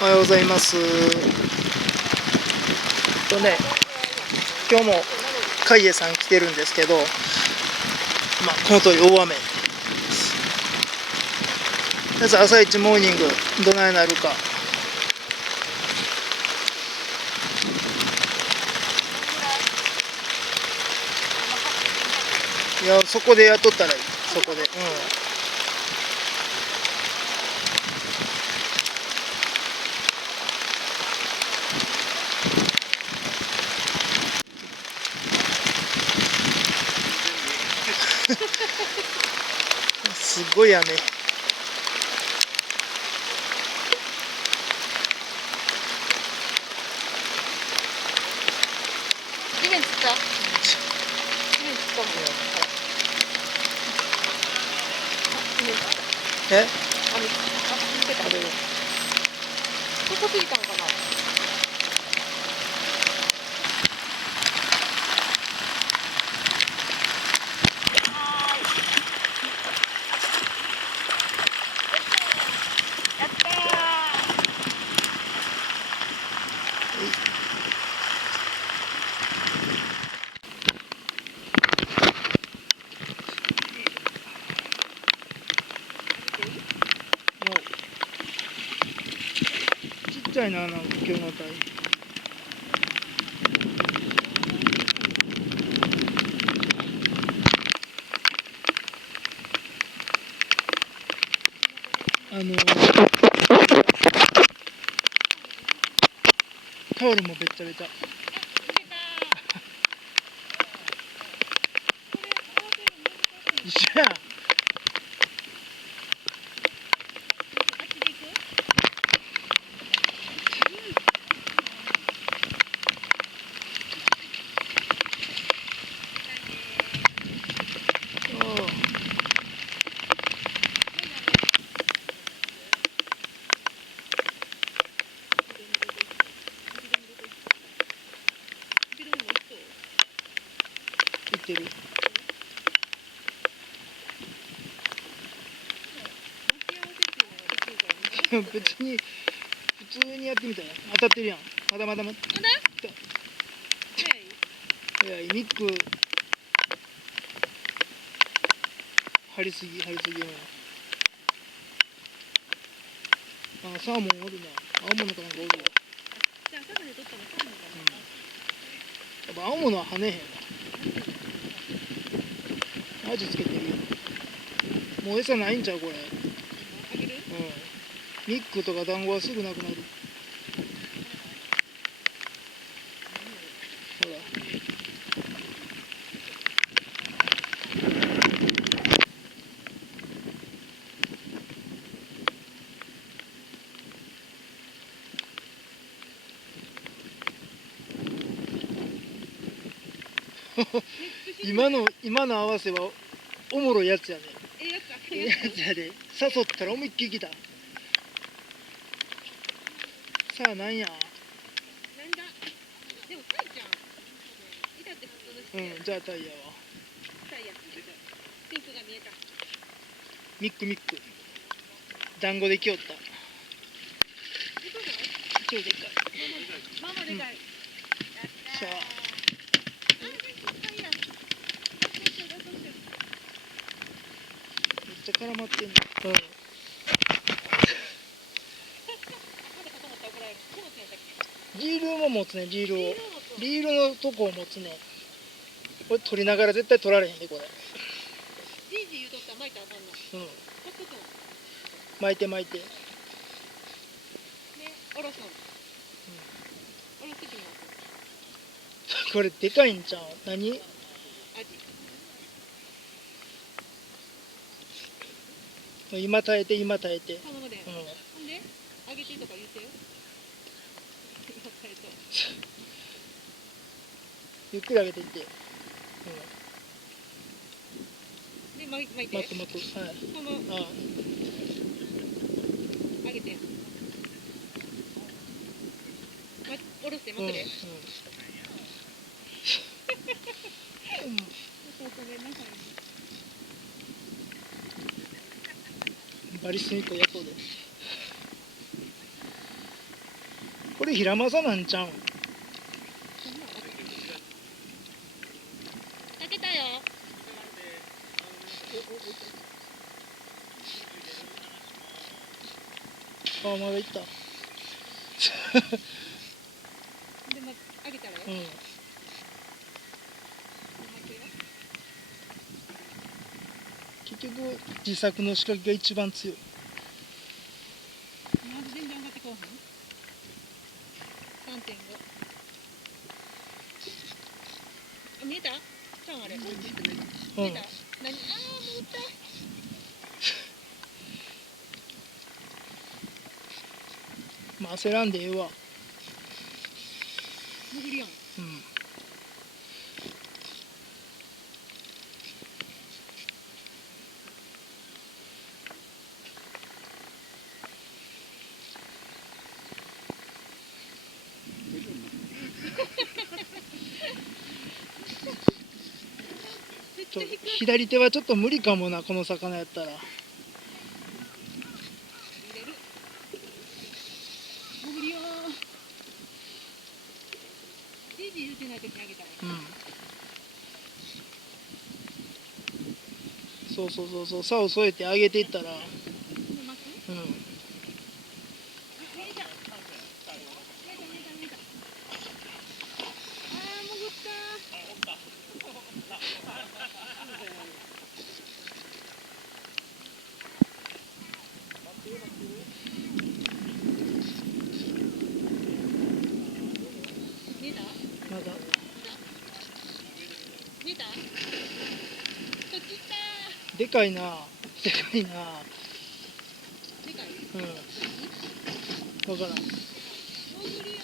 おはようございます。今日も海江さん来てるんですけど、この通り大雨。皆さん朝一モーニングどないなるか。いや、そこでやっとったらいい。そこで。すごい雨。地面つった？地面つったもん。え？雨つってた。そこついたんかな。やったちっちゃいな、なんか今日の台。タオルもべっちゃべちゃ。一緒やん。行ってる。別に普通にやってみたら当たってるやん。まだ。いや、ミック張りすぎやな。サーモンおるな。青物かなんかおるわ。じゃあ朝まで撮ったのサーモンかな。やっぱ青物は跳ねへんわ。味つけてるよ。もう餌ないんちゃうこれ。あげる？ミックとか団子はすぐなくなる。ほら。今の合わせはおもろいやつやね。ええやつやで。誘ったら思いっきり来た。さあなんや。なんだ。でもタイじゃん。板って普通の人。じゃあタイヤは。タイや。ピンクが見えた。ミック。団子できよった。超でかい。ママでかい。さあ。めっちゃ絡まってんの。リールも持つね、リールを。リールのとこを持つね。これ取りながら絶対取られへんね、これ。じいじ言うとったら巻いたらあかんの。巻いて。ね、おろすの。おろす時も。これでかいんちゃう？何？アジ。今耐えて。そのままで。ほんで、あげてとか言ってよ。今耐えと。ゆっくり上げていって。で、巻いて。巻く。はい。そのあげて。おろして巻くで。バリスミコやこうで。れヒラマサなんちゃうん。開けたよ。あ、まだいった。で、開けたらよ。うん。結局自作の仕掛けが一番強い。なんで全然上がってこうへん？ 3.5。あ、見えた？ちゃんあれ。見えた？何？あー、もうった。まあ焦らんでええわ。潜りやん。うん。左手はちょっと無理かもな、この魚やったら。入れる。潜りよー。じいじ言ってない時にあげたらいい。うん。そうそうそうそう、竿を添えて上げていったら。うん。見えた。あー、潜った。見えた？まだ。見えた？こっち来たでかいな。でかいな。ー。でかい？うん。わからん。潜りよ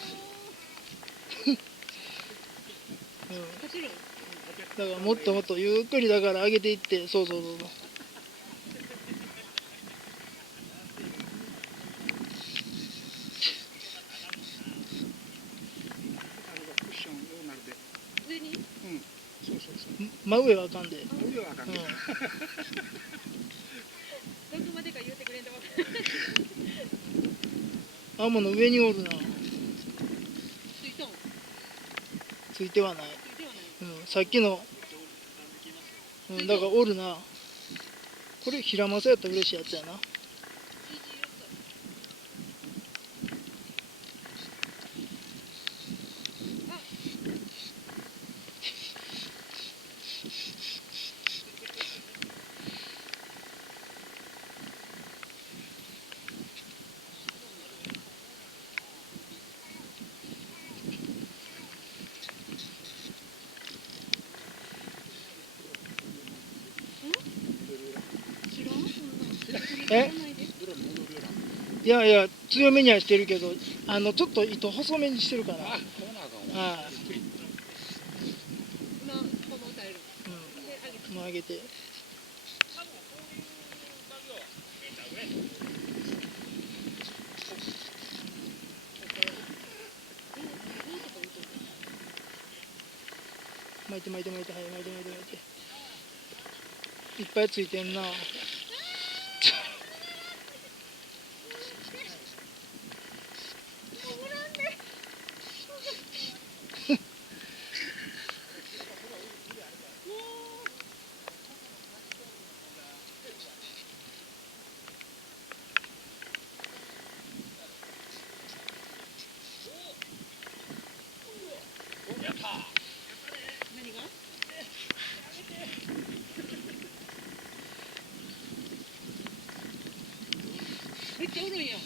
うん。ー。走る？だからもっともっとゆっくりだから上げていって、そうそうそうそう。上に？真上はあかんで。どこまでか言うてくれんとわかんない。あもの上におるな。ついとん？ついてはない。ついてはない。うん、さっきの。うん、だからおるな。これヒラマサやったら嬉しいやつやな。え？いやいや、強めにはしてるけど、ちょっと糸細めにしてるから。ああ。今、この歌える。うん。もう上げて。巻いて巻いて巻いて、はい、巻いて巻いて巻いて。いっぱいついてんな。何が？めっちゃおるんや。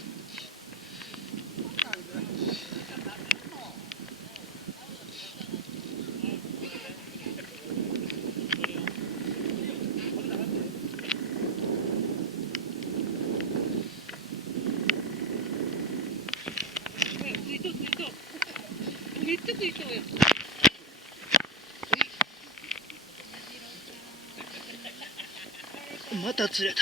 ついとついと。めっちゃついとや。また釣れた。